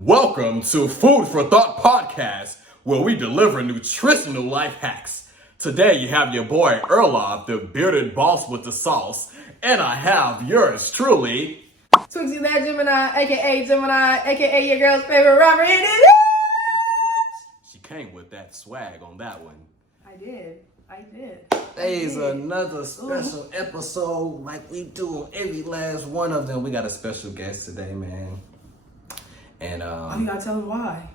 Welcome to Food for Thought podcast, where we deliver nutritional life hacks. Today you have your boy Erloff, the bearded boss with the sauce, and I have yours truly, Twixie that Gemini, aka your girl's favorite rapper. It is. She came with that swag on that one. I did. Today's another special episode like we do every last one of them. We got a special guest today, man. And you gotta tell them why.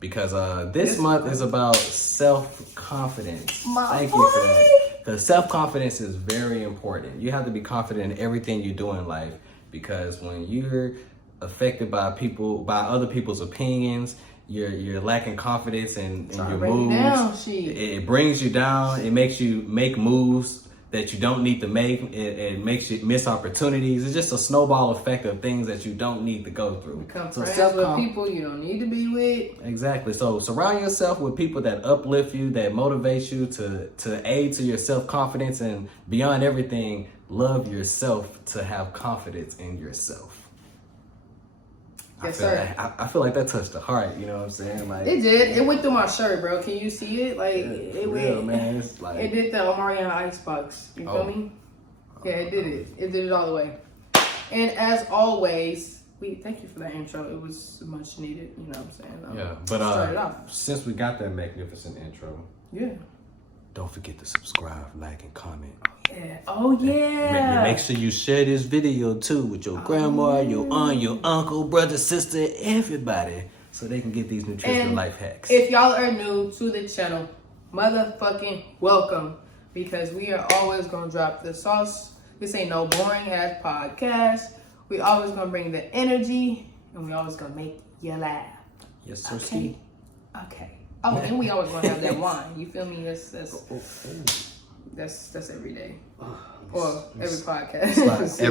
Because this month is about self-confidence. Thank you for that. Because self-confidence is very important. You have to be confident in everything you do in life. Because when you're affected by other people's opinions, you're lacking confidence in your moves. It brings you down. It makes you make moves that you don't need to make. It makes you miss opportunities. It's just a snowball effect of things that you don't need to go through. Become friends with people you don't need to be with. Exactly. So surround yourself with people that uplift you, that motivate you to aid to your self-confidence, and beyond everything, love yourself to have confidence in yourself. Yes, sir. I feel like that touched the heart, you know what I'm saying? Like it did. It went through my shirt, bro. Can you see it? Like it went. Real, man. It's like, it did the Omarion Icebox. You feel me? Yeah, it did it. It did it all the way. And as always, we thank you for that intro. It was much needed. You know what I'm saying? Yeah, but since we got that magnificent intro, don't forget to subscribe, like, and comment. Yeah. Oh yeah. Make sure you share this video too with your grandma, your aunt, your uncle, brother, sister, everybody, so they can get these nutritional life hacks. If y'all are new to the channel, motherfucking welcome, because we are always gonna drop the sauce. This ain't no boring ass podcast. We always gonna bring the energy, and we always gonna make you laugh. Yes, sir. Okay. Oh, and we always gonna have that wine. You feel me? That's every day. Or every podcast. I was about to say, you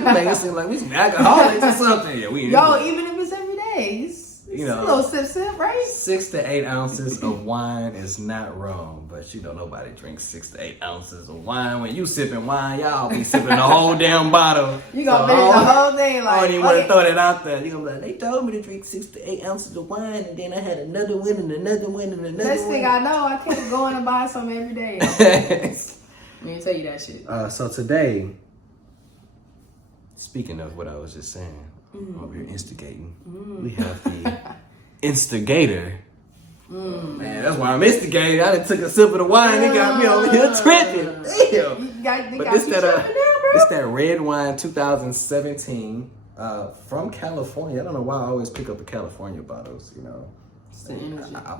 make it seem like we some alcoholics or something. Yeah, even if it's every day, it's a little sip, right? 6 to 8 ounces of wine is not wrong, but nobody drinks 6 to 8 ounces of wine. When you sipping wine, y'all be sipping the whole damn bottle. You gonna finish the whole thing like. I don't even want to throw that out there. You gonna be like, they told me to drink 6 to 8 ounces of wine, and then I had another one and another one and another one. Next thing I know, I can't go in and buy some every day. Let me tell you that shit. So today, speaking of what I was just saying, over here instigating, we have the instigator. Man, that's why I'm instigating. I done took a sip of the wine. It got me over here tripping. Damn. But this that red wine 2017 from California. I don't know why I always pick up the California bottles. You know, it's the energy. I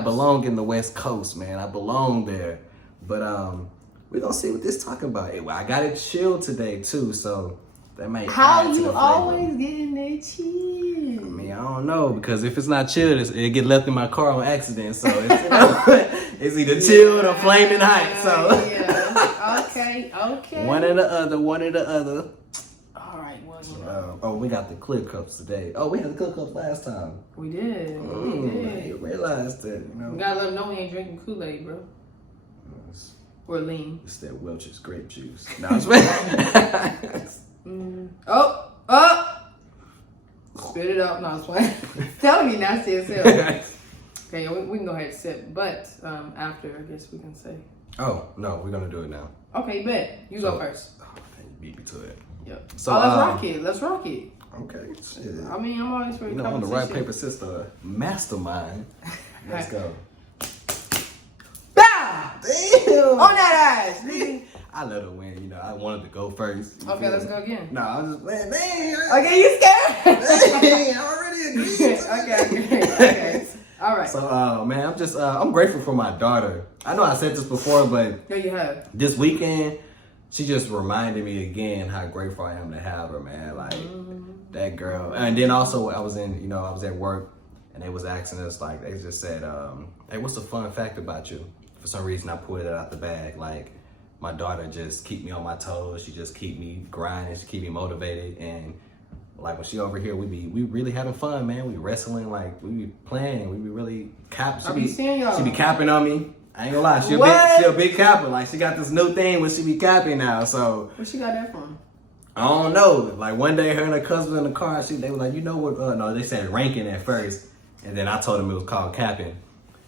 belong in the West Coast, man. I belong there. But we're gonna see what this talking about. I got it chilled today too, so that might. How you always getting that chill? I mean, I don't know, because if it's not chilled, it get left in my car on accident. So it's either chilled or flaming hot. So okay. One or the other. All right. We got the clip cups today. Oh, we had the clip cups last time. We did. I realized that. You gotta let them know we ain't drinking Kool-Aid, bro. Or lean. It's that Welch's grape juice. No, Spit it up. No, I was playing. Telling me not to yourself. Okay, we can go ahead and sip, but after, I guess we can say. Oh, no, we're going to do it now. Okay, bet. You go first. Oh, you beat me to it. Yep. So, let's rock it. Okay. Shit. I mean, I'm always for on the right paper sister mastermind. Let's go. Damn! On that ass, nigga. I let her win, I wanted to go first. Okay, let's go again. No, I was just, man. Okay, you scared? I already agreed. Okay. All right. So, man, I'm grateful for my daughter. I know I said this before, but yeah, you have. This weekend, she just reminded me again how grateful I am to have her, man. Like, that girl. And then also, I was at work, and they was asking us, like, they just said, hey, what's the fun fact about you? For some reason, I pulled it out the bag. Like, my daughter just keep me on my toes. She just keep me grinding. She keep me motivated. And like when she over here, we really having fun, man. We wrestling, like we be playing. We be really I be seeing y'all. She be capping on me. I ain't gonna lie. She a big capper. Like she got this new thing where she be capping now. So where she got that from? I don't know. Like one day, her and her cousin in the car, they were like, you know what? No, they said ranking at first, and then I told them it was called capping.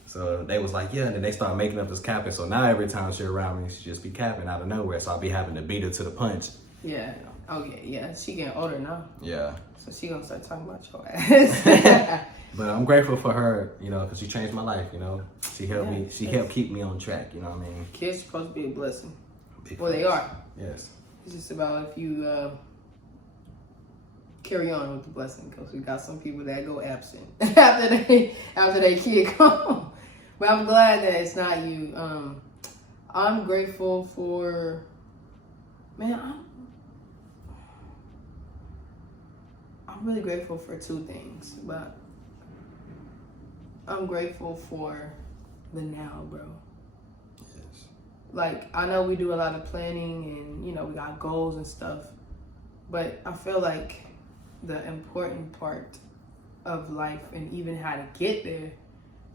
So they was like, yeah, and then they started making up this capping. So now every time she around me, she just be capping out of nowhere. So I'll be having to beat her to the punch. Yeah. Oh yeah. She getting older now. Yeah. So she gonna start talking about your ass. But I'm grateful for her, you know, because she changed my life. You know, she helped me. She helped keep me on track. You know what I mean? Kids supposed to be a blessing. Well, they are. Yes. It's just about if you carry on with the blessing, because we got some people that go absent after they kid come. But I'm glad that it's not you. I'm grateful for, man. I'm really grateful for two things, but I'm grateful for the now, bro. Yes. Like, I know we do a lot of planning and, you know, we got goals and stuff, but I feel like the important part of life and even how to get there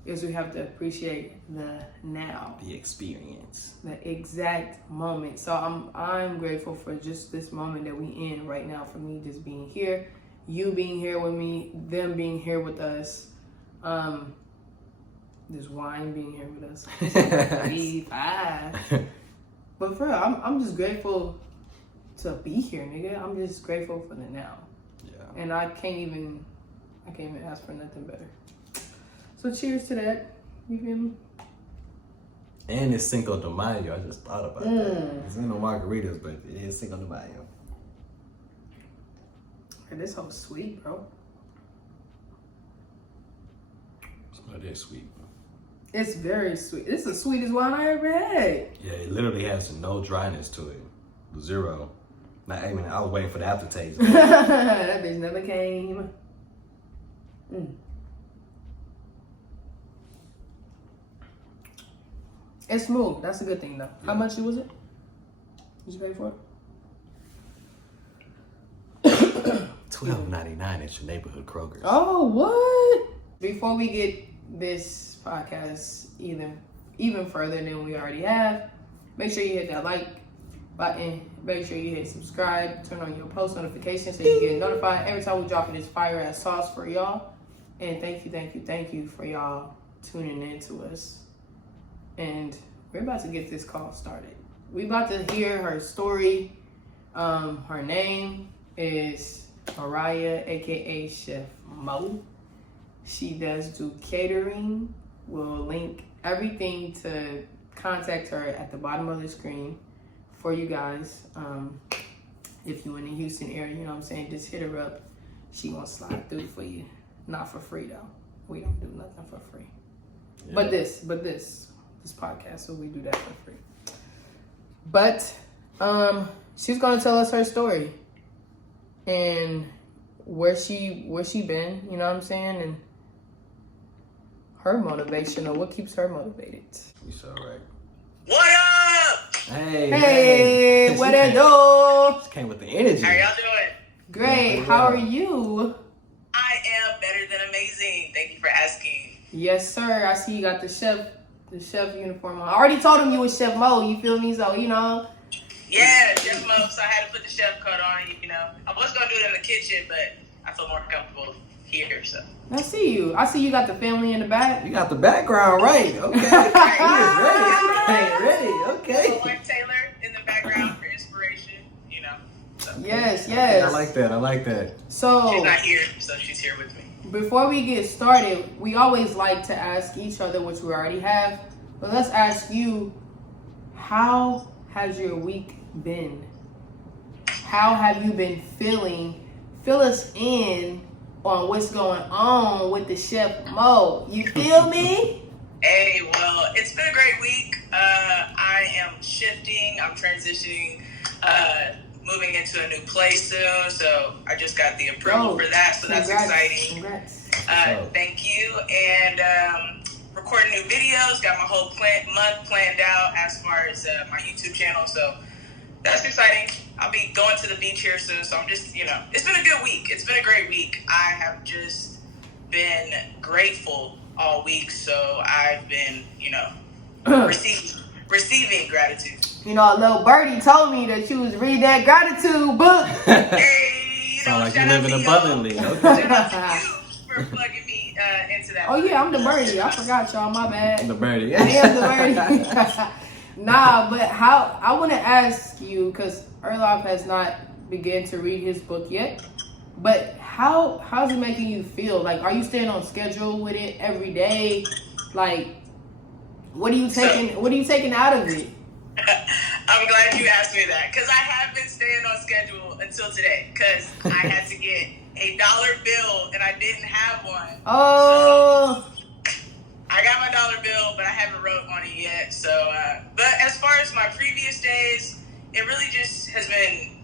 is we have to appreciate the now. The experience. The exact moment. So I'm grateful for just this moment that we in right now, for me just being here, you being here with me, them being here with us, this wine being here with us. 35. But for real, I'm just grateful to be here, nigga. I'm just grateful for the now. Yeah. And I can't even ask for nothing better. So cheers to that. You feel me? And it's Cinco de Mayo. I just thought about that. It's no margaritas, but it is Cinco de Mayo. And this whole sweet, bro. It's not that sweet. It's very sweet. It's the sweetest wine I ever had. Yeah, it literally has no dryness to it. Zero. Not, I mean, I was waiting for the aftertaste. That bitch never came. It's smooth. That's a good thing, though. Yeah. How much was it? Did you pay for it? $12.99 at your neighborhood Kroger's. Oh, what? Before we get this podcast even further than we already have, make sure you hit that like button. Make sure you hit subscribe. Turn on your post notifications so you get notified every time we drop this fire ass sauce for y'all. And thank you for y'all tuning in to us. And we're about to get this call started. We about to hear her story. Her name is Mariah, aka Chef Mo. She does do catering. We'll link everything to contact her at the bottom of the screen for you guys. If you're in the Houston area, you know what I'm saying, just hit her up. She gonna slide through for you. Not for free though. We don't do nothing for free. Yeah. But this podcast, so we do that for free. But she's gonna tell us her story and where she been, you know what I'm saying, and her motivation, or what keeps her motivated. You so right. What up? Hey, what it do? Just came with the energy. How y'all doing? Great. How are you? I am better than amazing. Thank you for asking. Yes, sir. I see you got the chef uniform on. I already told him you was Chef Mo, you feel me? So, you know. Yeah, Chef Mo, so I had to put the chef coat on, you know. I was going to do it in the kitchen, but I feel more comfortable here, so. I see you got the family in the back. You got the background right. Okay. Ready. Okay. Lauren Taylor in the background for inspiration, you know. So. Yes. I like that. So she's not here, so she's here with me. Before we get started, we always like to ask each other, which we already have, but let's ask you, how has your week been? How have you been feeling? Fill us in on what's going on with the Chef Mo. You feel me? Hey, well, it's been a great week. I am shifting. I'm transitioning, moving into a new place soon. So I just got the approval for that. So that's exciting. Congrats. Thank you. And recording new videos. Got my whole month planned out as far as my YouTube channel. So that's exciting. I'll be going to the beach here soon. So I'm just, you know, it's been a good week. It's been a great week. I have just been grateful all week. So I've been, you know, receiving gratitude. You know, a little birdie told me that you was reading that gratitude book. Hey, you know, Sound like you're shout out living to abundantly. y'all. Okay. Shout out to you for plugging me into that. Oh yeah, I'm the birdie. I forgot y'all. My bad. The birdie. I am the birdie. Nah, but how I want to ask you, because Erlof has not begun to read his book yet. But how's it making you feel? Like, are you staying on schedule with it every day? Like, what are you taking out of it? I'm glad you asked me that, because I have been staying on schedule until today, because I had to get a dollar bill and I didn't have one. Oh. So I got my dollar bill, but I haven't wrote on it yet. So, but as far as my previous days, it really just has been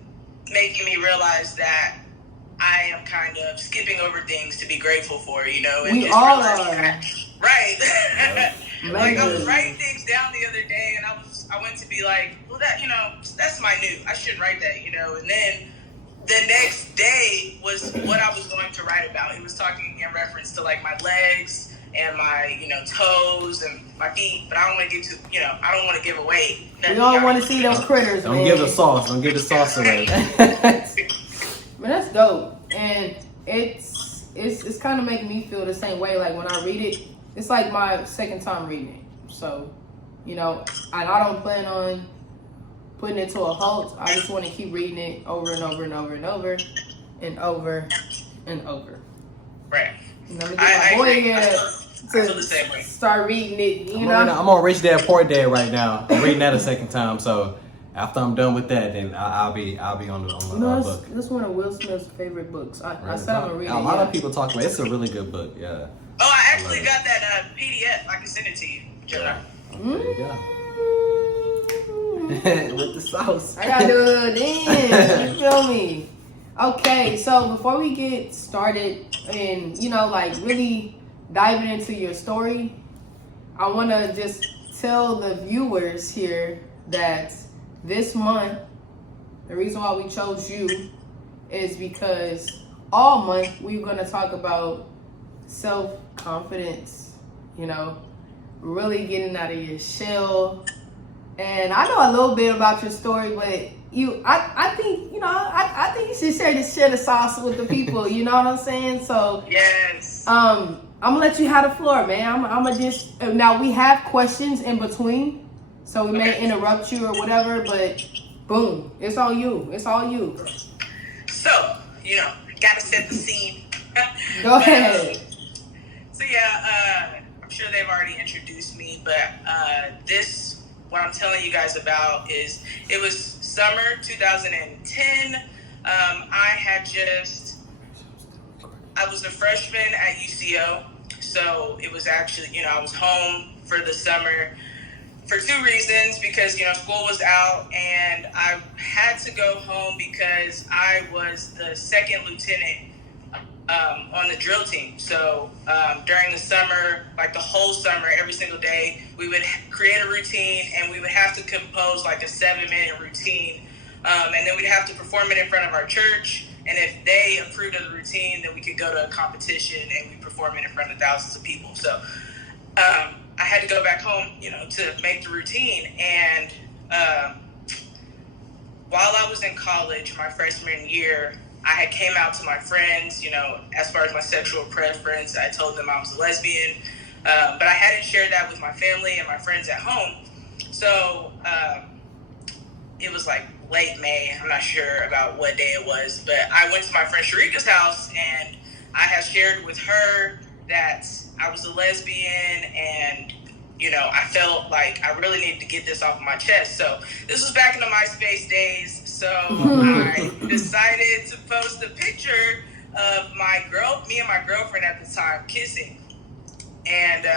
making me realize that I am kind of skipping over things to be grateful for, you know. And We all are. Right. Like, I was Maybe. writing things down the other day, and I went to be like, well, that, you know, that's minute. I shouldn't write that, you know. And then the next day was what I was going to write about. It was talking in reference to like my legs and my, you know, toes and my feet. But I don't want to get to, you know, I don't want to give away. We don't want to see them critters, Don't man. give the sauce. Don't give the sauce away. But that's dope, and it's kind of making me feel the same way. Like when I read it, it's like my second time reading it. So, you know, and I don't plan on putting it to a halt. I just want to keep reading it over and over and over and over and over and over. Right. And I'm gonna get my boy agree. here I feel the same way. to start reading it. You know, I'm on Rich Dad Poor Dad right now. I'm reading that a second time. So after I'm done with that, then I'll be on the you know, book. that's one of Will Smith's favorite books. I Right. said I'm gonna read it. A lot of Yeah. people talk about it. It's a really good book. Yeah. Oh, I actually got that PDF. I can send it to you. Yeah. Mm. There you go. With the sauce. I gotta do it in. You feel me? Okay, so before we get started and, you know, like really diving into your story, I want to just tell the viewers here that this month, the reason why we chose you is because all month we're going to talk about self-confidence, you know, really getting out of your shell. And I know a little bit about your story, but I think, you know, I think you should share the sauce with the people. You know what I'm saying? So Yes. I'm gonna let you have the floor, man. I'm gonna just now we have questions in between, so we may interrupt you or whatever. But boom, it's on you. It's all you. So, you know, gotta set the scene. Go ahead. So yeah, I'm sure they've already introduced me, but what I'm telling you guys about is it was summer 2010. I was a freshman at UCO, so it was actually, you know, I was home for the summer for two reasons, because, you know, school was out and I had to go home because I was the second lieutenant on the drill team. So during the summer, like the whole summer, every single day, we would create a routine and we would have to compose like a 7-minute routine. And then we'd have to perform it in front of our church. And if they approved of the routine, then we could go to a competition and we perform it in front of thousands of people. So I had to go back home, you know, to make the routine. And while I was in college, my freshman year, I had came out to my friends, you know, as far as my sexual preference. I told them I was a lesbian, but I hadn't shared that with my family and my friends at home. So it was like late May. I'm not sure about what day it was, but I went to my friend Sharika's house and I had shared with her that I was a lesbian, and, you know, I felt like I really needed to get this off my chest. So this was back in the MySpace days. So I decided to post a picture of me and my girlfriend at the time kissing. And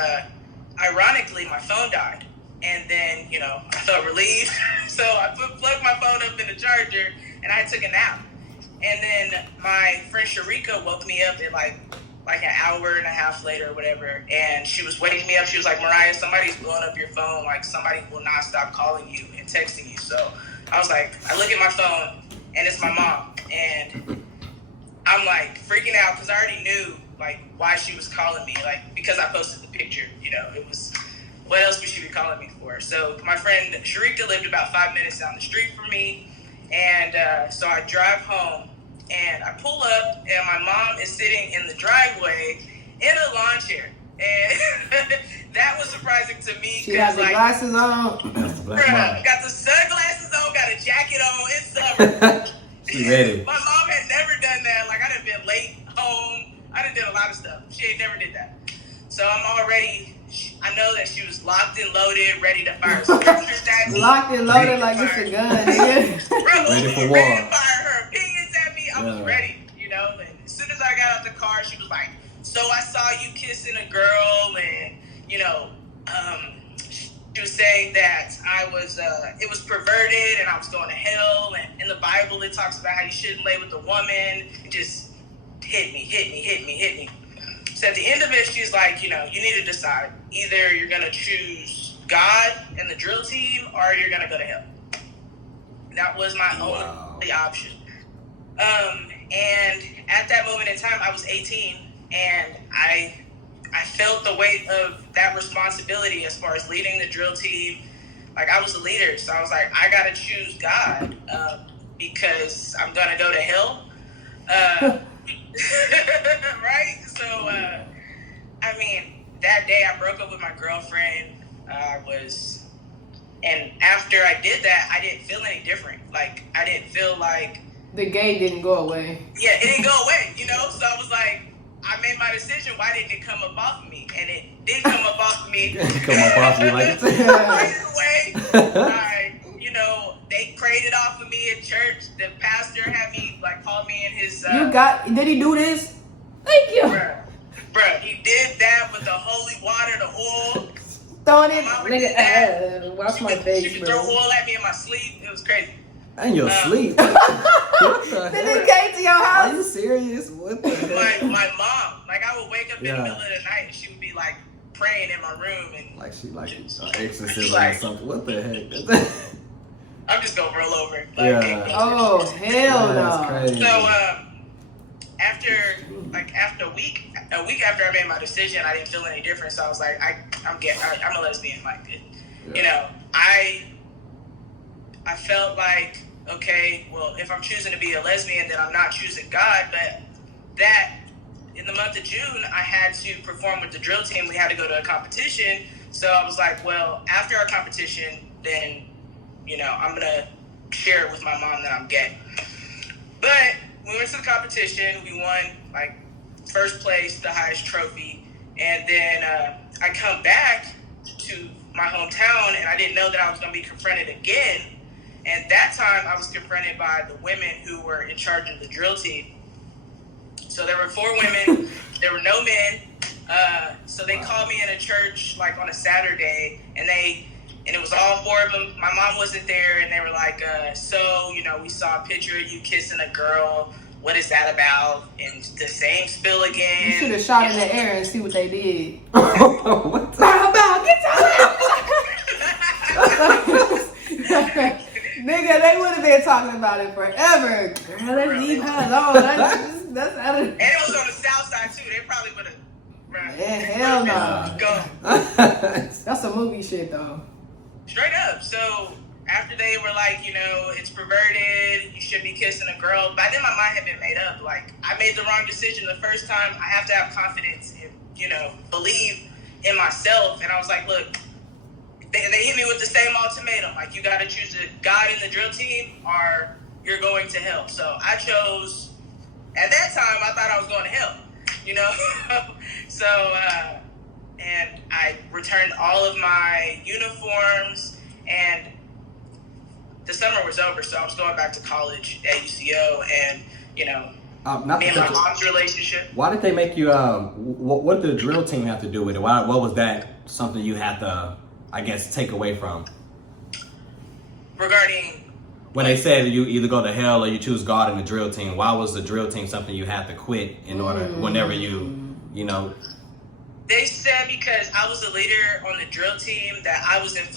ironically, my phone died. And then, you know, I felt relieved. So I plugged my phone up in the charger and I took a nap. And then my friend Sharika woke me up at like an hour and a half later or whatever. And she was waking me up. She was like, Mariah, somebody's blowing up your phone. Like, somebody will not stop calling you and texting you. So I was like, I look at my phone and it's my mom. And I'm like freaking out because I already knew like why she was calling me. Like, because I posted the picture, you know, it was what else would she be calling me for? So my friend Sharika lived about 5 minutes down the street from me. And so I drive home, and I pull up, and my mom is sitting in the driveway in a lawn chair. And that was surprising to me. She has the glasses on. Got the sunglasses on, got a jacket on. It's summer. She ready. My mom had never done that. Like, I done been late home. I done did a lot of stuff. She ain't never did that. So I know that she was locked and loaded, ready to fire scriptures at me. Locked and loaded like it's a gun, nigga. Ready for war. Ready to fire her opinions at me. I was ready, you know. And as soon as I got out the car, she was like, "So I saw you kissing a girl," and you know, she was saying that it was perverted and I was going to hell. And in the Bible, it talks about how you shouldn't lay with a woman. It just hit me. So at the end of it, she's like, you know, you need to decide. Either you're going to choose God and the drill team, or you're going to go to hell. That was my only option. And at that moment in time, I was 18, and I felt the weight of that responsibility as far as leading the drill team. Like, I was the leader, so I was like, I got to choose God because I'm going to go to hell. Right? So, I mean, that day I broke up with my girlfriend. And after I did that, I didn't feel any different. Like, I didn't feel like... The gay didn't go away. Yeah, it didn't go away, you know? So I was like, I made my decision. Why didn't it come up off of me? And it did come up off of me. Come up off you like it's you know, they prayed it off of me at church. The pastor had me, like, call me in his... Did he do this? Thank you. Bruh, he did that with the holy water, the oil. Throwing it, nigga, watch my face, She could throw oil at me in my sleep. It was crazy. In your sleep? What the Did heck? it came to your house? Are you serious? What the heck? My mom, like, I would wake up in the middle of the night and she would be like praying in my room, and like she like exorcism or something. What the heck? I'm just gonna roll over. Oh hell no! That's crazy. So after a week after I made my decision, I didn't feel any different. So I was like, I'm a lesbian. Like, you know, I felt like, okay, well, if I'm choosing to be a lesbian, then I'm not choosing God. But that, in the month of June, I had to perform with the drill team. We had to go to a competition. So I was like, well, after our competition, then, you know, I'm going to share it with my mom that I'm gay. But we went to the competition. We won, like, first place, the highest trophy. And then I come back to my hometown, and I didn't know that I was going to be confronted again. And that time, I was confronted by the women who were in charge of the drill team. So there were 4 women. There were no men. So they called me in a church, like, on a Saturday, and it was all 4 of them. My mom wasn't there, and they were like, so, you know, we saw a picture of you kissing a girl. What is that about? And the same spill again. You should have shot in the air and see what they did. What Get Nigga, they would have been talking about it forever. Girl, let's leave her alone. That's out of... And it was on the south side, too. They probably would have... Yeah, hell no. Go. That's some movie shit, though. Straight up. So, after they were like, you know, it's perverted, you shouldn't be kissing a girl. By then, my mind had been made up. Like, I made the wrong decision the first time. I have to have confidence and, you know, believe in myself. And I was like, look, they hit me with the same ultimatum. Like, you got to choose God in the drill team or you're going to hell. So I chose, at that time, I thought I was going to hell, you know? So, and I returned all of my uniforms, and the summer was over, so I was going back to college at UCO, and, you know, me and my mom's relationship. Why did they make you, what did the drill team have to do with it? What was that something you had to, I guess, take away from? Regarding... When they said you either go to hell or you choose God in the drill team, why was the drill team something you had to quit in order, whenever you know... They said because I was the leader on the drill team that I was that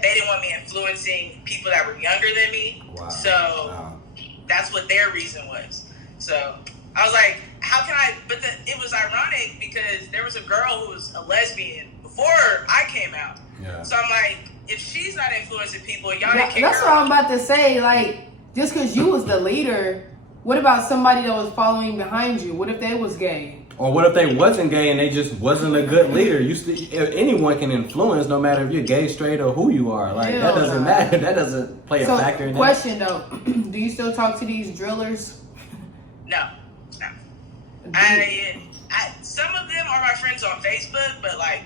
they didn't want me influencing people that were younger than me. Wow. So that's what their reason was. So I was like, how can I? But it was ironic because there was a girl who was a lesbian before I came out. Yeah. So I'm like, if she's not influencing people, y'all didn't kick That's her what off. I'm about to say. Like, just because you was the leader, what about somebody that was following behind you? What if they was gay? Or what if they wasn't gay and they just wasn't a good leader? Anyone can influence, no matter if you're gay, straight, or who you are. Like, that doesn't matter. That doesn't play a factor in that. Question though, do you still talk to these drillers? No. Some of them are my friends on Facebook, but like,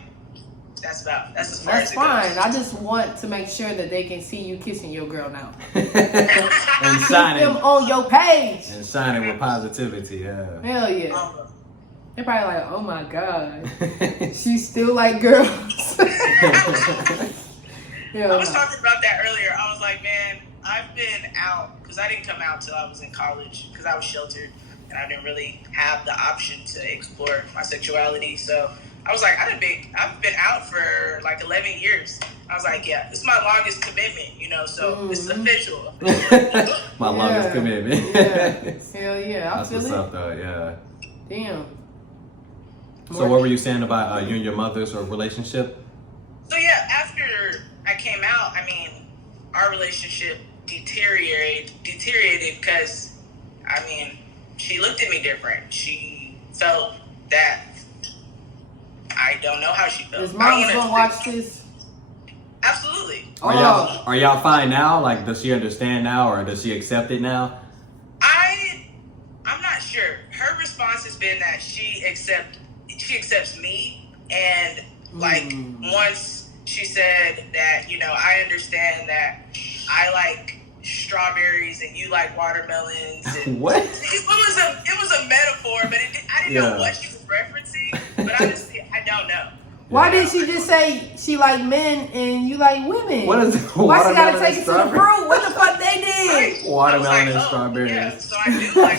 that's as far as it fine. goes. I just want to make sure that they can see you kissing your girl now. And sign Them it. on your page. And sign it with positivity, yeah. Hell yeah. They're probably like, oh my God, she's still like girls. I was talking about that earlier. I was like, man, I've been out, because I didn't come out till I was in college, because I was sheltered, and I didn't really have the option to explore my sexuality. So I was like, I've been out for like 11 years. I was like, yeah, this is my longest commitment, so it's official. My longest commitment. Yeah. Hell yeah. That's what's up, though, yeah. Damn. So what were you saying about you and your mother's relationship? So yeah, after I came out, I mean, our relationship deteriorated because, I mean, she looked at me different. She felt that I don't know how she felt. Is mom gonna watch this? Absolutely. Are y'all fine now? Like, does she understand now, or does she accept it now? I'm not sure. Her response has been that she accepts me, and like once she said that, I understand that I like strawberries and you like watermelons. And What? It was a metaphor, but I didn't know what she was referencing. But honestly, I don't know. Why didn't she just say she like men and you like women? What is Why she gotta take it to the fruit? What the fuck they did? Right. Watermelon and strawberries. Yeah, so I do like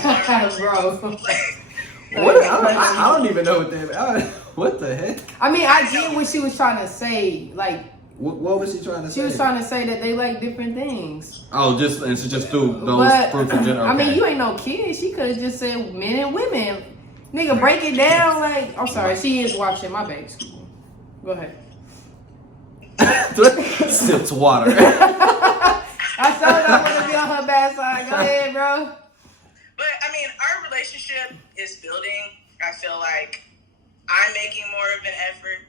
strawberries. Bro. What? I don't even know what that. What the heck? I mean, I get what she was trying to say. Like, what was she trying to say? she was trying to say that they like different things. Oh, just through those But, fruits in general. I mean, Okay. you ain't no kid. She could have just said men and women. Nigga, break it down. Like, I'm sorry, she is watching my baby. Go ahead. Sips water. I told her I want to be on her bad side. Go ahead, bro. But I mean, our relationship is building. I feel like I'm making more of an effort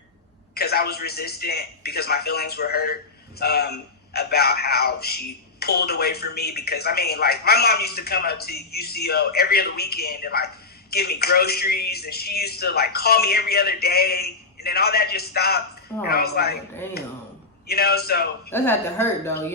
because I was resistant because my feelings were hurt about how she pulled away from me. Because I mean, like, my mom used to come up to UCO every other weekend and like give me groceries, and she used to like call me every other day, and then all that just stopped. And I was like, damn. So That had to hurt though.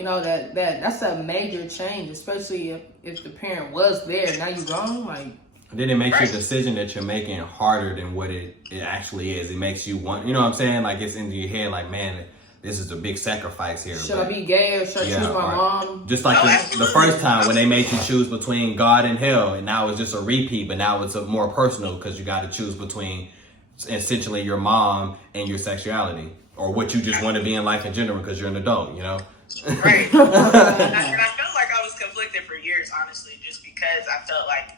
That's a major change, especially if the parent was there. Now you gone, like. Then it makes your decision that you're making harder than what it actually is. It makes you want, you know what I'm saying? Like, it's into your head, like, man, this is a big sacrifice here. Should I be gay or should I choose my mom? Just like the first time when they made you choose between God and hell, and now it's just a repeat, but now it's a more personal because you got to choose between essentially your mom and your sexuality, or what you just want to be in life in general because you're an adult, Right. And I felt like I was conflicted for years, honestly, just because I felt like,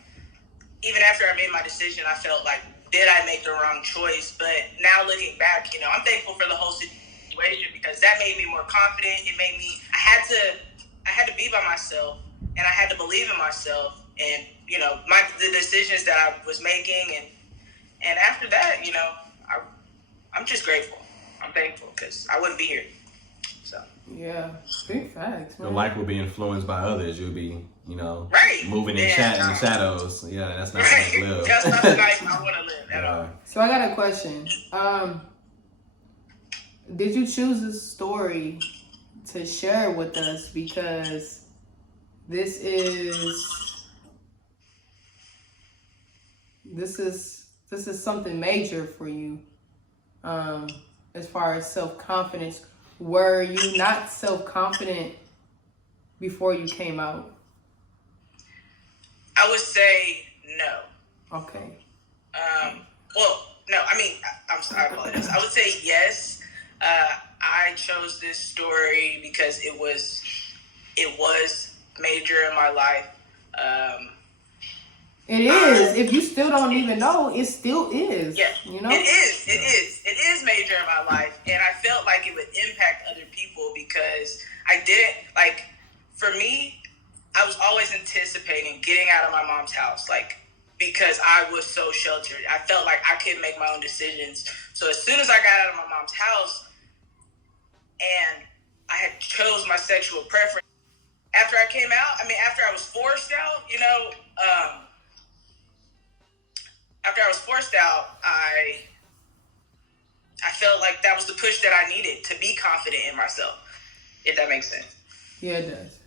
even after I made my decision, I felt like, did I make the wrong choice? But now looking back, I'm thankful for the whole situation because that made me more confident. It made me, I had to be by myself, and I had to believe in myself, and the decisions that I was making, and after that, I'm just grateful. I'm thankful because I wouldn't be here. So yeah, big facts. Your life will be influenced by others. You'll be, moving in the shadows. Yeah, that's not how you live. That's not the life I want to live at all. So I got a question. Did you choose this story to share with us because this is something major for you, as far as self-confidence? Were you not self-confident before you came out? I would say no. Okay. Well, no, I mean, I'm sorry, I apologize. I would say yes. I chose this story because it was major in my life. It is. If you still don't even know, it still is. Yeah, you know? It is major in my life. And I felt like it would impact other people because I didn't, like, for me, I was always anticipating getting out of my mom's house, like, because I was so sheltered. I felt like I couldn't make my own decisions. So as soon as I got out of my mom's house and I had chose my sexual preference, after I came out, after I was forced out, after I was forced out, I felt like that was the push that I needed to be confident in myself, if that makes sense. Yeah, it does.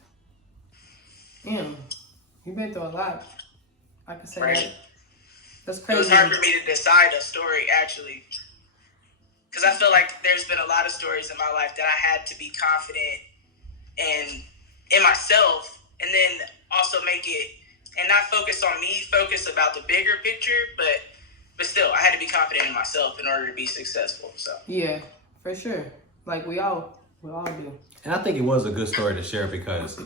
You've been through a lot. I can say right. that. That's crazy. It was hard for me to decide a story, actually. Because I feel like there's been a lot of stories in my life that I had to be confident in myself, and then also make it, and not focus on me, focus about the bigger picture, but still, I had to be confident in myself in order to be successful. So yeah, for sure. Like we all do. And I think it was a good story to share because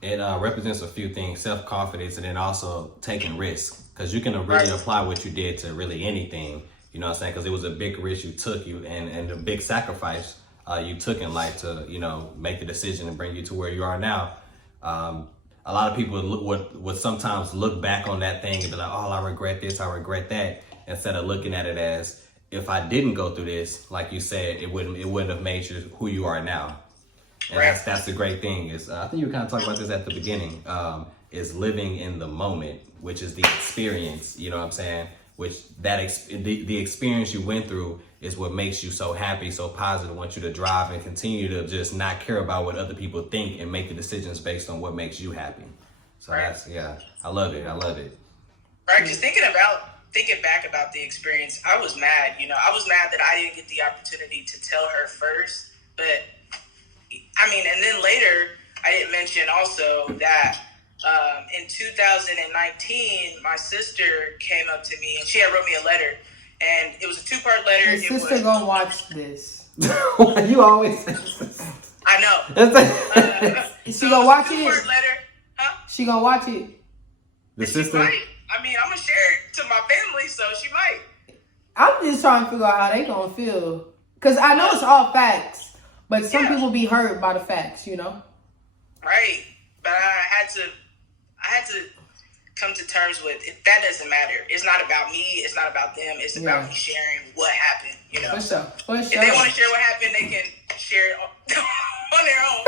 it represents a few things: self-confidence, and then also taking risks. Because you can really apply what you did to really anything. You know what I'm saying? Because it was a big risk you took, and a big sacrifice you took in life to, make the decision and bring you to where you are now. A lot of people would sometimes look back on that thing and be like, oh, I regret this, I regret that, instead of looking at it as, if I didn't go through this, like you said, it wouldn't have made you who you are now. And that's the great thing is, I think you were kind of talking about this at the beginning, is living in the moment, which is the experience, you know what I'm saying? Which the experience you went through is what makes you so happy, so positive, wants you to drive and continue to just not care about what other people think and make the decisions based on what makes you happy. So I love it. Right, just thinking back about the experience, I was mad. I was mad that I didn't get the opportunity to tell her first. But and then later I didn't mention also that in 2019, my sister came up to me and she had wrote me a letter, and it was a 2-part letter. Your sister gonna watch this. You always say this. I know. She gonna watch it? 2-part letter, huh? She gonna watch it? The She sister? might. I'm gonna share it to my family, so she might. I'm just trying to figure out how they gonna feel. Because I know it's all facts, but some people be hurt by the facts, Right. But I had to come to terms with it. That doesn't matter. It's not about me. It's not about them. It's about me sharing what happened, For sure. If they want to share what happened, they can share it on their own.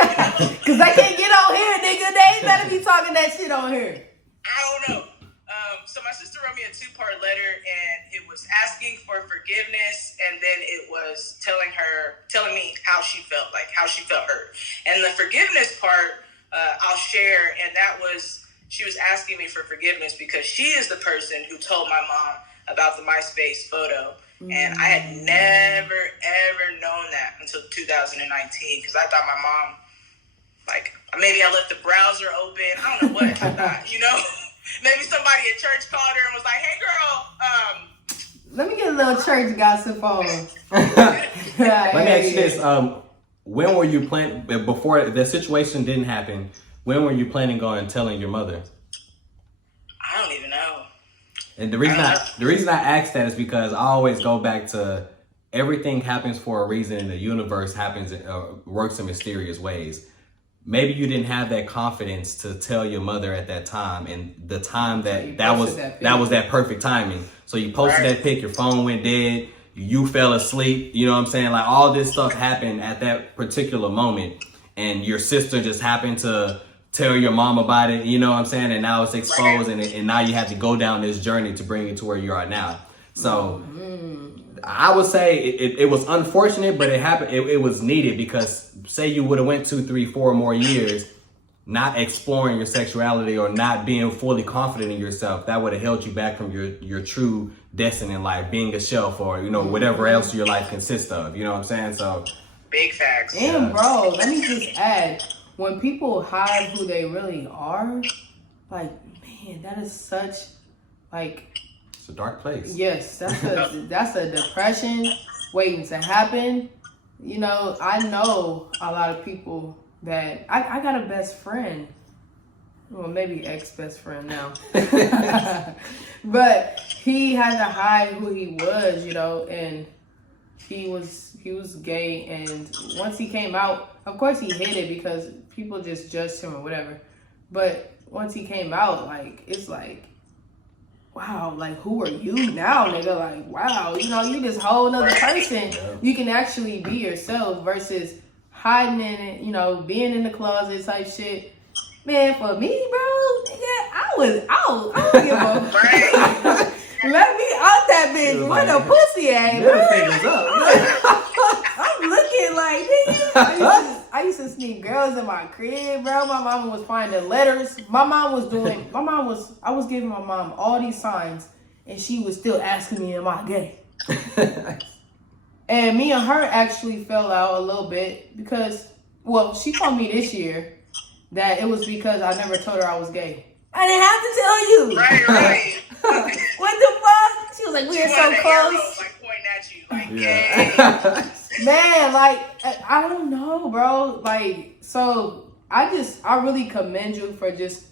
Because they can't get on here, nigga. They ain't better be talking that shit on here. I don't know. So my sister wrote me a 2-part letter, and it was asking for forgiveness, and then it was telling me how she felt hurt. And the forgiveness part, I'll share, and that was, she was asking me for forgiveness because she is the person who told my mom about the MySpace photo. And I had never, ever known that until 2019, because I thought my mom, maybe I left the browser open. I don't know what I thought, Maybe somebody at church called her and was like, hey, girl, let me get a little church gossip on. Let me ask you this. When were you planning, before the situation didn't happen, when were you planning on telling your mother? I don't even know. And the reason I ask that is because I always go back to everything happens for a reason, and the universe works in mysterious ways. Maybe you didn't have that confidence to tell your mother at that time, and the time that was that perfect timing. So you posted that pic, your phone went dead, you fell asleep, you know what I'm saying? Like, all this stuff happened at that particular moment, and your sister just happened to tell your mom about it, you know what I'm saying? And now it's exposed, and now you have to go down this journey to bring it to where you are now. So I would say it was unfortunate, but it happened. It was needed, because say you would have went 2, 3, 4 more years not exploring your sexuality or not being fully confident in yourself, that would have held you back from your true destiny in life, being a shelf or, whatever else your life consists of. You know what I'm saying? So big facts. And bro, let me just add, when people hide who they really are, man, that is such, it's a dark place. Yes, that's a depression waiting to happen. I know a lot of people that I got a best friend. Well, maybe ex-best friend now. But he had to hide who he was, and he was gay. And once he came out, of course he hid it because people just judged him or whatever. But once he came out, like, it's like, wow, like, who are you now, nigga? Like, wow, you this whole nother person. You can actually be yourself versus hiding in it, being in the closet type shit. Man, for me, bro, nigga, I don't give a let me out that bitch. Where the pussy at, bro? I'm looking like, nigga. I used to sneak girls in my crib, bro. My mama was finding letters. I was giving my mom all these signs, and she was still asking me, am I gay? And me and her actually fell out a little bit because, well, she told me this year that it was because I never told her I was gay. I didn't have to tell you. Right. What the fuck? She was like, we are so close. Like pointing at you, like, Man, like, I don't know, bro. Like, so I really commend you for just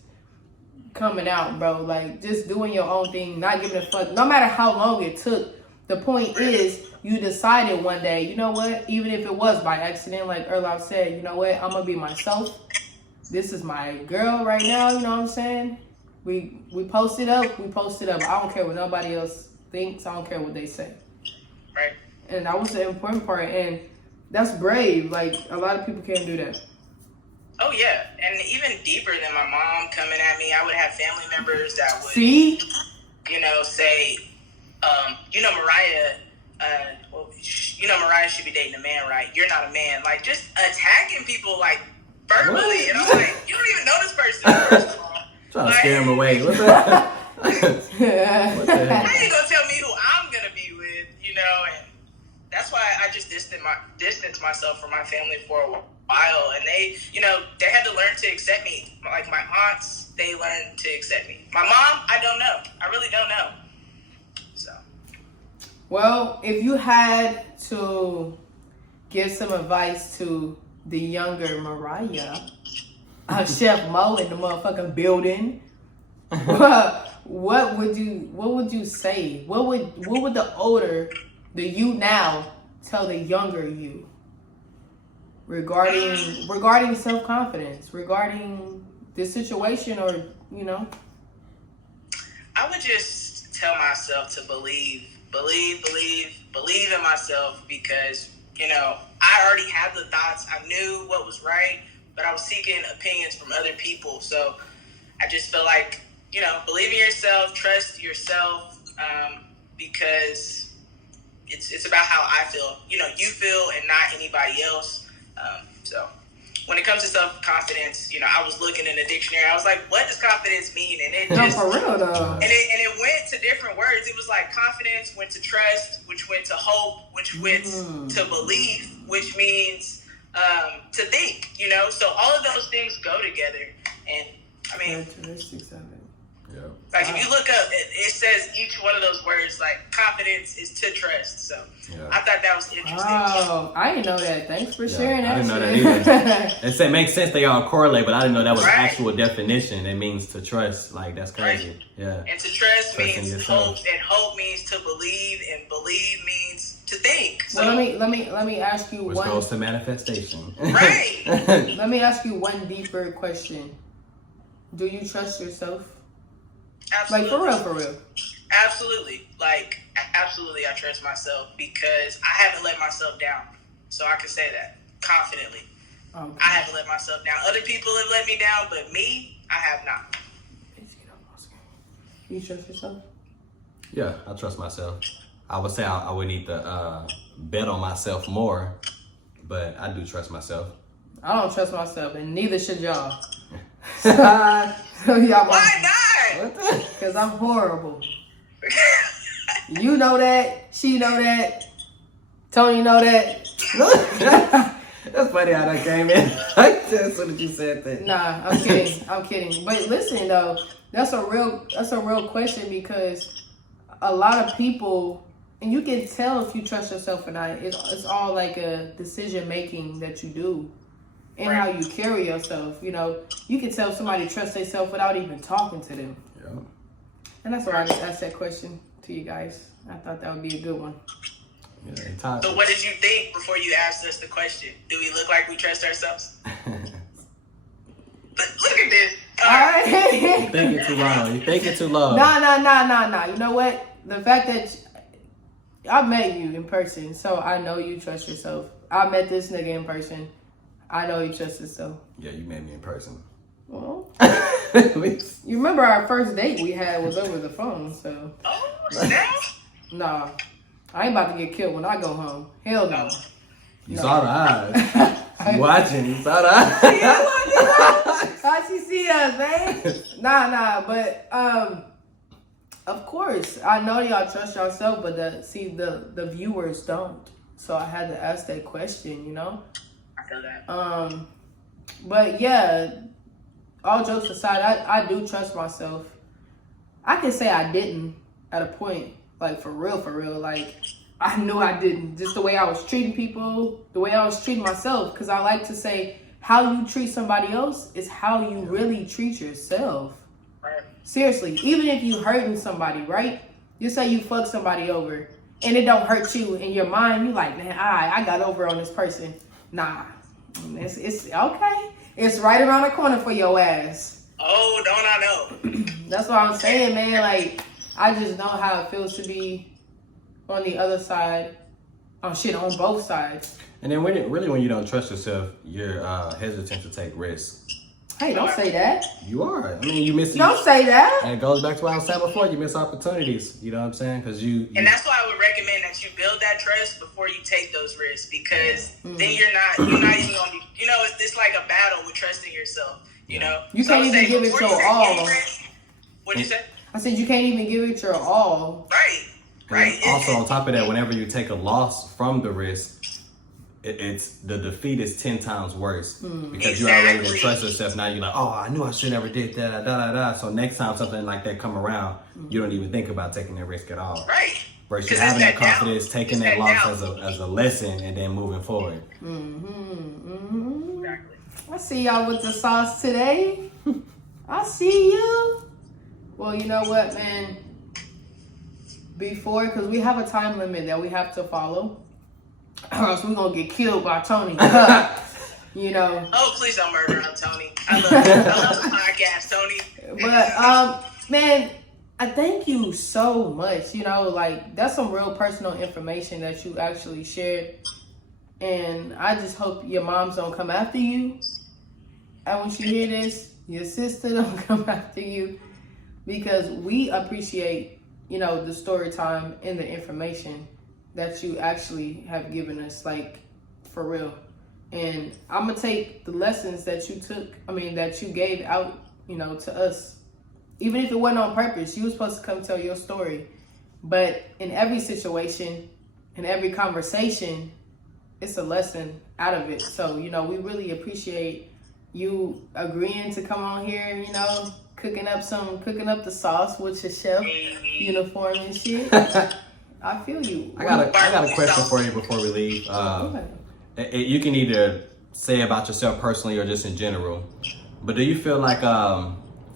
coming out, bro. Like, just doing your own thing, not giving a fuck. No matter how long it took, the point is you decided one day, you know what? Even if it was by accident, like Erlov said, you know what? I'm going to be myself. This is my girl right now, you know what I'm saying? We posted up. I don't care what nobody else thinks. I don't care what they say. Right. And that was the important part. And that's brave. Like, a lot of people can't do that. Oh, yeah. And even deeper than my mom coming at me, I would have family members that would, see? Say, Mariah, Mariah should be dating a man, right? You're not a man. Like, just attacking people, like, verbally. What? And I'm like, you don't even know this person, first of all. Trying to scare him away. What's that? How you gonna tell me who I'm gonna be with, and that's why I just distanced myself from my family for a while, and they had to learn to accept me. Like my aunts, they learned to accept me. My mom, I don't know. I really don't know. So. Well, if you had to give some advice to the younger Mariah, Chef Mo in the motherfucking building, what would you say? What would the you now tell the younger you regarding self-confidence, regarding this situation, or I would just tell myself to believe in myself, because I already had the thoughts. I knew what was right, but I was seeking opinions from other people. So I just feel like, believe in yourself, trust yourself, because it's about how I feel. You feel and not anybody else. So when it comes to self-confidence, I was looking in the dictionary. I was like, what does confidence mean? And it just, for real though. And it went to different words. It was like confidence went to trust, which went to hope, which went to belief, which means to think, So all of those things go together. And I mean, like if you look up, it says each one of those words, like confidence is to trust. So I thought that was interesting. Oh, I didn't know that. Thanks for sharing that. I didn't know that either. It makes sense they all correlate, but I didn't know that was the actual definition. It means to trust. Like, that's crazy. Right. Yeah. And to trust means hope, and hope means to believe, and believe means to think. So well, let me ask you which one. goes to manifestation. Right. Let me ask you one deeper question. Do you trust yourself? Absolutely. Like, for real. Absolutely. Absolutely, I trust myself because I haven't let myself down. So I can say that confidently. Okay. I haven't let myself down. Other people have let me down, but me, I have not. You trust yourself? Yeah, I trust myself. I would say I would need to bet on myself more, but I do trust myself. I don't trust myself, and neither should y'all. Why not? Because I'm horrible. You know that. She know that. Tony know that. That's funny how that came in. As soon as you said that. Nah, I'm kidding. But listen though, that's a real question, because a lot of people, and you can tell if you trust yourself or not. It's all like a decision making that you do. and how you carry yourself. You know, you can tell somebody trust themselves without even talking to them. Yeah. And that's why I just asked that question to you guys. I thought that would be a good one. Yeah, so what did you think before you asked us the question? Do we look like we trust ourselves? Look at this. All right. You're thinking too long. You're thinking too long. Nah. You know what? The fact that I met you in person, so I know you trust yourself. I met this nigga in person. I know you trust yourself. Yeah, you met me in person. Well, you remember our first date we had was over the phone, so. Oh, snap. Nah. I ain't about to get killed when I go home. Hell no. You saw the eyes. You watching. You saw the eyes. How she see us, man? Nah. But, of course, I know y'all trust yourself, but the viewers don't. So I had to ask that question, you know? I feel that. But yeah, all jokes aside, I do trust myself. I can say I didn't at a point. Like, for real. Like, I knew I didn't. Just the way I was treating people, the way I was treating myself. Because I like to say, how you treat somebody else is how you really treat yourself. Right. Seriously, even if you hurting somebody, right? You say you fuck somebody over, and it don't hurt you in your mind. You like, man, I got over on this person. Nah, it's okay. It's right around the corner for your ass. Oh, don't I know? That's what I'm saying, man. Like, I just know how it feels to be on the other side. On both sides. And then when you don't trust yourself, you're hesitant to take risks. Hey, don't say that. You are. I mean, you miss. Don't say that. And it goes back to what I was saying before. You miss opportunities. You know what I'm saying? Because you. And that's why I would recommend that you build that trust before you take those risks, because then you're not even gonna be. You know, it's like a battle with trusting yourself. You know, you can't even give it your all. What'd you say? I said you can't even give it your all. Right. Also, on top of that, whenever you take a loss from the risk, it's the defeat is 10 times worse because you already didn't trust yourself. Now you're like, oh, I knew I should never did that. So next time something like that come around, you don't even think about taking that risk at all. Right. Versus having that confidence, taking that loss as a lesson, and then moving forward. Exactly. I see y'all with the sauce today. I see you. Well, you know what, man? Because we have a time limit that we have to follow, or else we're gonna get killed by Tony. You know. Oh, please don't murder Tony. I love the podcast, Tony. But man, I thank you so much. You know, like, that's some real personal information that you actually shared, and I just hope your moms don't come after you. And when she hear this, your sister don't come after you, because we appreciate, you know, the story time and the information that you actually have given us, like, for real. And I'm gonna take the lessons that you gave out, you know, to us. Even if it wasn't on purpose, you were supposed to come tell your story. But in every situation, in every conversation, it's a lesson out of it. So, you know, we really appreciate you agreeing to come on here, you know, cooking up the sauce with your chef uniform and shit. I feel you. I got a question for you before we leave. You can either say about yourself personally or just in general, but do you feel like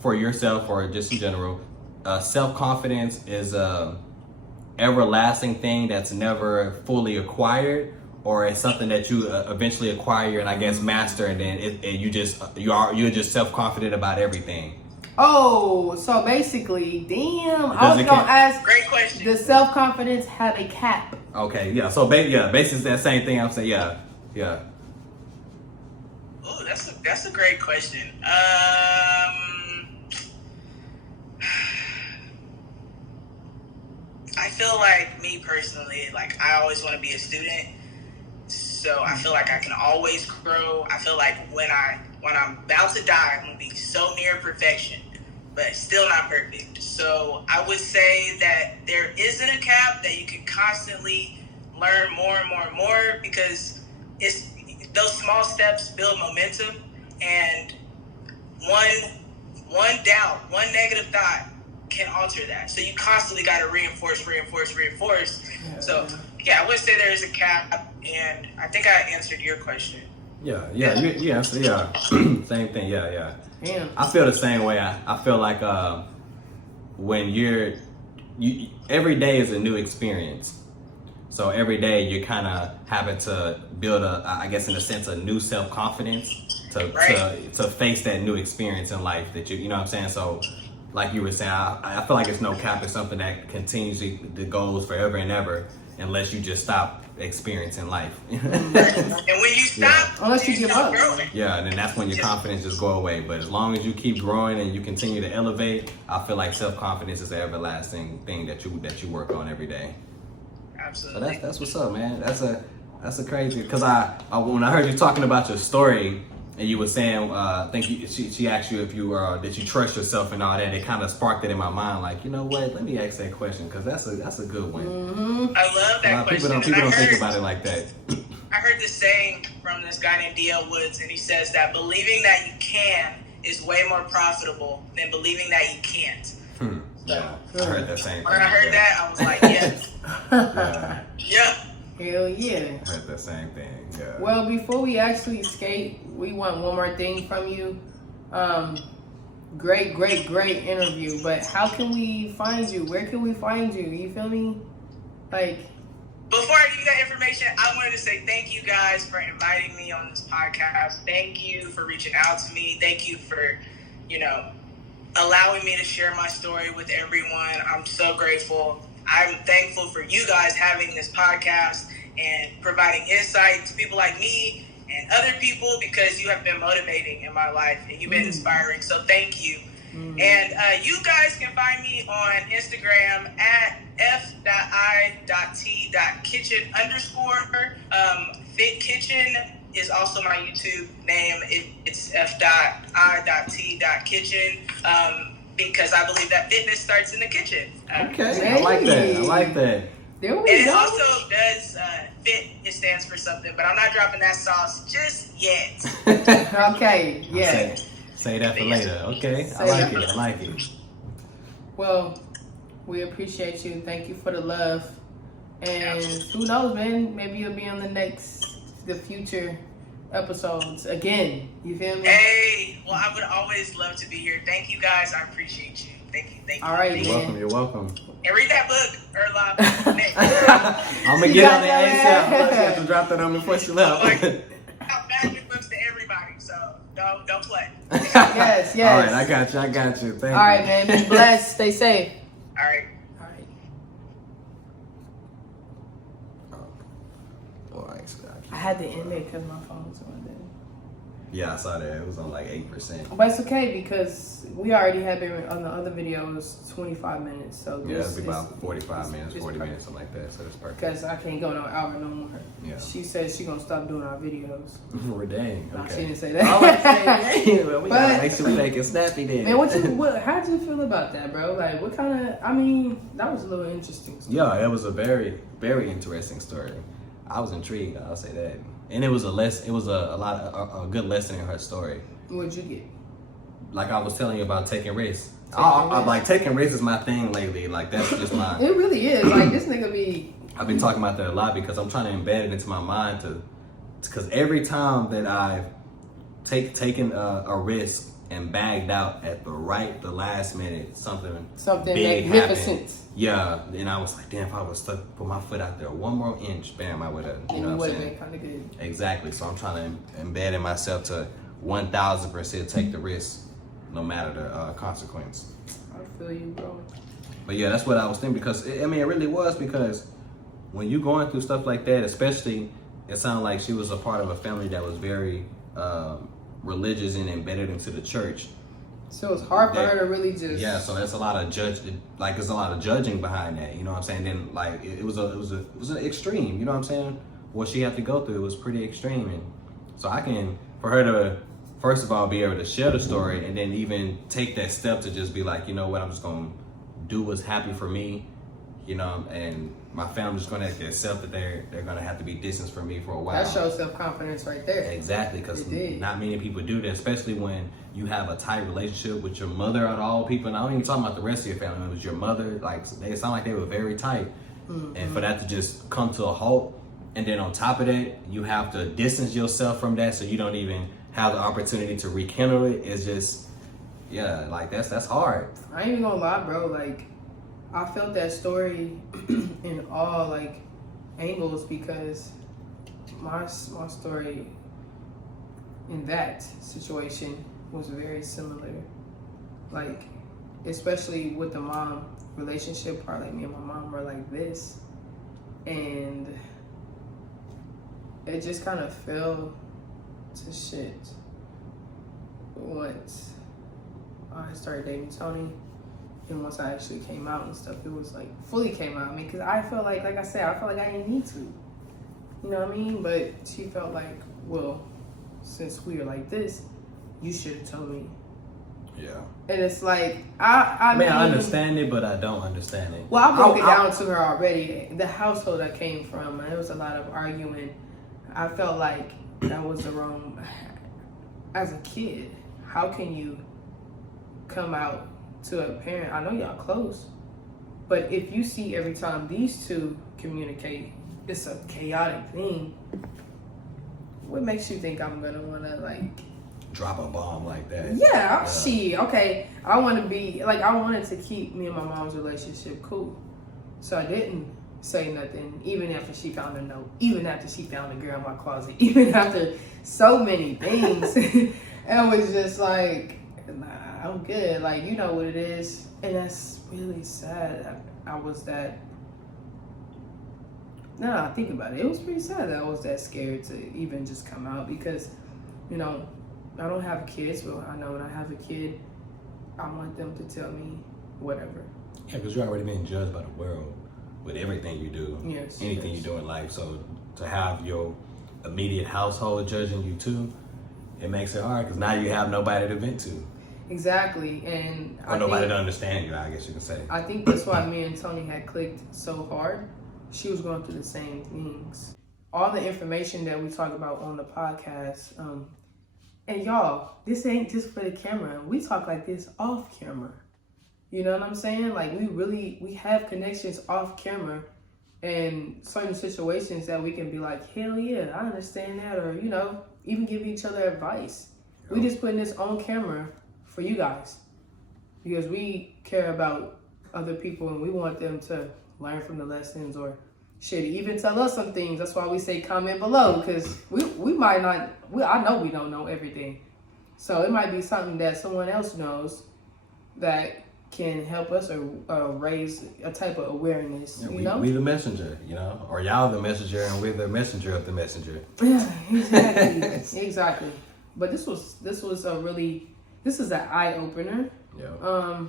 for yourself or just in general, self-confidence is a everlasting thing that's never fully acquired, or it's something that you eventually acquire and I guess master, and then you're just self-confident about everything? Oh, so basically, damn, I was gonna ask. Great question. Does self-confidence have a cap? Okay, yeah. So basically it's that same thing. I'm saying, yeah. Oh, that's a great question. I feel like, me personally, like, I always want to be a student, so I feel like I can always grow. I feel like when I'm about to die, I'm gonna be so near perfection, but still not perfect. So I would say that there isn't a cap, that you can constantly learn more and more and more, because it's those small steps build momentum, and one doubt, one negative thought can alter that. So you constantly got to reinforce. Yeah. So yeah, I would say there is a cap, and I think I answered your question. Yeah. Same thing. Yeah. Damn. I feel the same way. I feel like when you every day is a new experience. So every day you're kind of having to build I guess in a sense, a new self-confidence to face that new experience in life that you know what I'm saying? So like you were saying, I feel like it's no cap. It's something that continues that goes forever and ever unless you just stop experiencing life. And when you stop, unless you give up. Growing. Yeah, and then that's when your confidence just go away. But as long as you keep growing and you continue to elevate, I feel like self-confidence is the everlasting thing that you work on every day. Absolutely. So that's what's up, man. That's a crazy, because I when I heard you talking about your story and you were saying I think she asked you if you did you trust yourself and all that, it kind of sparked it in my mind, like, you know what, let me ask that question, because that's a good one. I love that question. People don't think about it like that. I heard this saying from this guy named D.L. Woods, and he says that believing that you can is way more profitable than believing that you can't. Yeah, I heard that same thing. When I heard that, I was like, yes. Yeah. Hell yeah. I heard that same thing. Yeah. Well, before we actually skate, we want one more thing from you. Great interview. But how can we find you? Where can we find you? You feel me? Like, before I give you that information, I wanted to say thank you guys for inviting me on this podcast. Thank you for reaching out to me. Thank you for, allowing me to share my story with everyone. I'm so grateful. I'm thankful for you guys having this podcast and providing insight to people like me and other people, because you have been motivating in my life and you've been inspiring. So thank you. And you guys can find me on Instagram at f.i.t.kitchen_. Fit Kitchen is also my YouTube name. It's f.i.t.kitchen, because I believe that fitness starts in the kitchen. Okay, I like that. There we and it go. also does fit. It stands for something, but I'm not dropping that sauce just yet. Okay, yeah. Say that for later. Okay, I like it. Well, we appreciate you. Thank you for the love. And who knows, man? Maybe you'll be on the future episodes again. You feel me? Hey, well, I would always love to be here. Thank you guys. I appreciate you. Thank you. All right, thank You're welcome. And read that book, Erla. I'm gonna get on that ASAP. She have to drop that on me before she left. I'm backing books to everybody, so don't play. Yes. All right, I got you. Thank you. All right, man. Be blessed. Stay safe. All right. I had to end it because my phone was on there. Yeah, I saw that. It was on like 8%. But it's okay because we already had been on the other videos 25 minutes. So Yeah, it'll be about 45 minutes, 40 minutes, something like that. So that's perfect. Because I can't go no hour no more. Yeah. She said she gonna stop doing our videos. We're dang. No, she Okay. didn't say that. I was saying, well, we gotta make sure we make it snappy then. Man, how'd you feel about that, bro? Like, what kind of? I mean, that was a little interesting. Yeah, it was a very, very interesting story. I was intrigued. I'll say that, and it was a good lesson in her story. What'd you get? Like I was telling you about taking risks. Like taking risks is my thing lately. Like that's just my. It really is. Like this nigga be. I've been talking about that a lot because I'm trying to embed it into my mind because every time that I've taken a risk and bagged out at the last minute, something big magnificent happened. Yeah, and I was like, damn, if I was stuck, put my foot out there one more inch, bam, I would have, you know what I'm saying? Kind of good. Exactly. So I'm trying to embed in myself to 1,000% take the risk, no matter the consequence. I feel you, bro. But yeah, that's what I was thinking because it really was because when you going through stuff like that, especially, it sounded like she was a part of a family that was very religious and embedded into the church. So it's hard for her to really just. Yeah, so that's a lot of there's a lot of judging behind that. You know what I'm saying? Then like it was an extreme. You know what I'm saying? What she had to go through was pretty extreme, and so for her to first of all be able to share the story and then even take that step to just be like, you know what, I'm just gonna do what's happy for me, you know, and my family's gonna have to accept that they're gonna have to be distanced from me for a while. That shows self-confidence right there. Exactly, because not many people do that, especially when you have a tight relationship with your mother out of all people. And I don't even talk about the rest of your family. It was your mother. Like they sound like they were very tight, and for that to just come to a halt And then on top of that, you have to distance yourself from that so you don't even have the opportunity to rekindle it. It's just, yeah, like that's hard. I ain't even gonna lie, bro. Like, I felt that story in all like angles because my story in that situation was very similar. Like, especially with the mom relationship part, like me and my mom were like this, and it just kind of fell to shit once I started dating Tony. And once I actually came out and stuff, it was like fully came out. I mean, because I felt like I said, I felt like I didn't need to. You know what I mean? But she felt like, well, since we are like this, you should have told me. Yeah. And it's like, I mean, I understand it, but I don't understand it. Well, I broke it down to her already. The household I came from, there was a lot of arguing. I felt like that was the wrong. As a kid, how can you come out to a parent? I know y'all close, but if you see every time these two communicate, it's a chaotic thing. What makes you think I'm gonna wanna like drop a bomb like that? Yeah, okay. I want to be like, I wanted to keep me and my mom's relationship cool, so I didn't say nothing. Even after she found a note, even after she found a girl in my closet, even after so many things, and it was just like, nah, I'm good. Like, you know what it is, and that's really sad. I was that. Now I think about it, it was pretty sad that I was that scared to even just come out because, you know, I don't have kids, but I know when I have a kid, I want them to tell me whatever. Yeah, because you're already being judged by the world with everything you do, anything you do in life. So to have your immediate household judging you too, it makes it hard because now you have nobody to vent to. Exactly, and or nobody to understand you, I guess you can say. I think that's why me and Tony had clicked so hard. She was going through the same things. All the information that we talk about on the podcast, and y'all, this ain't just for the camera. We talk like this off camera. You know what I'm saying? Like, we have connections off camera and certain situations that we can be like, hell yeah, I understand that. Or, you know, even give each other advice. Yep. We just putting this on camera for you guys because we care about other people and we want them to learn from the lessons or shit, even tell us some things. That's why we say comment below, because we might not, I know we don't know everything. So it might be something that someone else knows that can help us or raise a type of awareness, yeah, you know? We the messenger, you know? Or y'all the messenger and we're the messenger of the messenger. Yeah, exactly. Exactly. But this is an eye-opener. Yeah.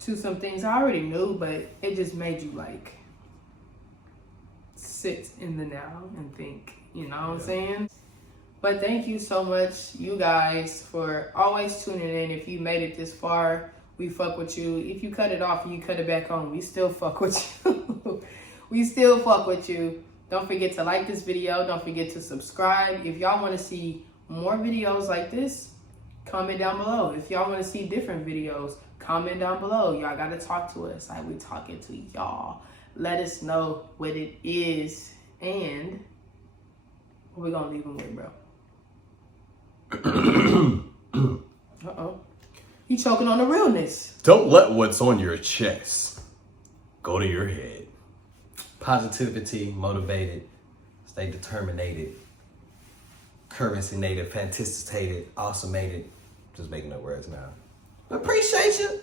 To some things I already knew, but it just made you like sit in the now and think, you know what I'm saying? But thank you so much, you guys, for always tuning in. If you made it this far, we fuck with you. If you cut it off and you cut it back on, we still fuck with you. We still fuck with you. Don't forget to like this video. Don't forget to subscribe. If y'all want to see more videos like this, comment down below. If y'all want to see different videos, comment down below. Y'all got to talk to us like we talking to y'all. Let us know what it is. And what we going to leave them with, bro? Uh-oh. He choking on the realness. Don't let what's on your chest go to your head. Positivity, motivated, stay determinated, currency-nated, fantastic-ated, awesome-mated. Just making up words now. Appreciate you.